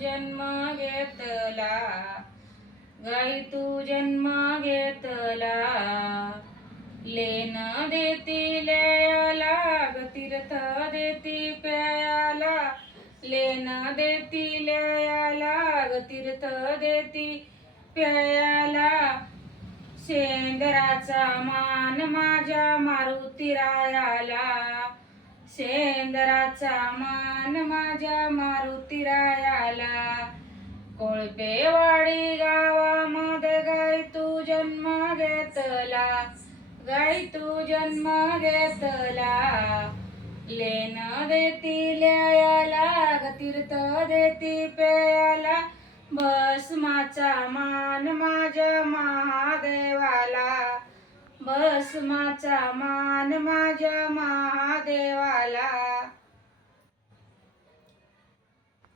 जन्म घेतला, गाई तू जन्म घेतला. लेन देती लयाला, ग तीर्थ देती प्यायाला. लेन देती लयाला, ग तीर्थ देती प्यायाला. शेंदराचा मान माझ्या मारुतीरायाला, शेंदराचा मान माझ्या मारुतीरायाला. कोळपेवाडी गावामध्ये गाई तू जन्म घेतला, गाई तू जन्म घेतला. लेन देती लयाला, ग तीर्थ देती प्यायाला. भस्माचा मान माझ्या महादेवाला, भस्माचा मान माझ्या महादेवाला.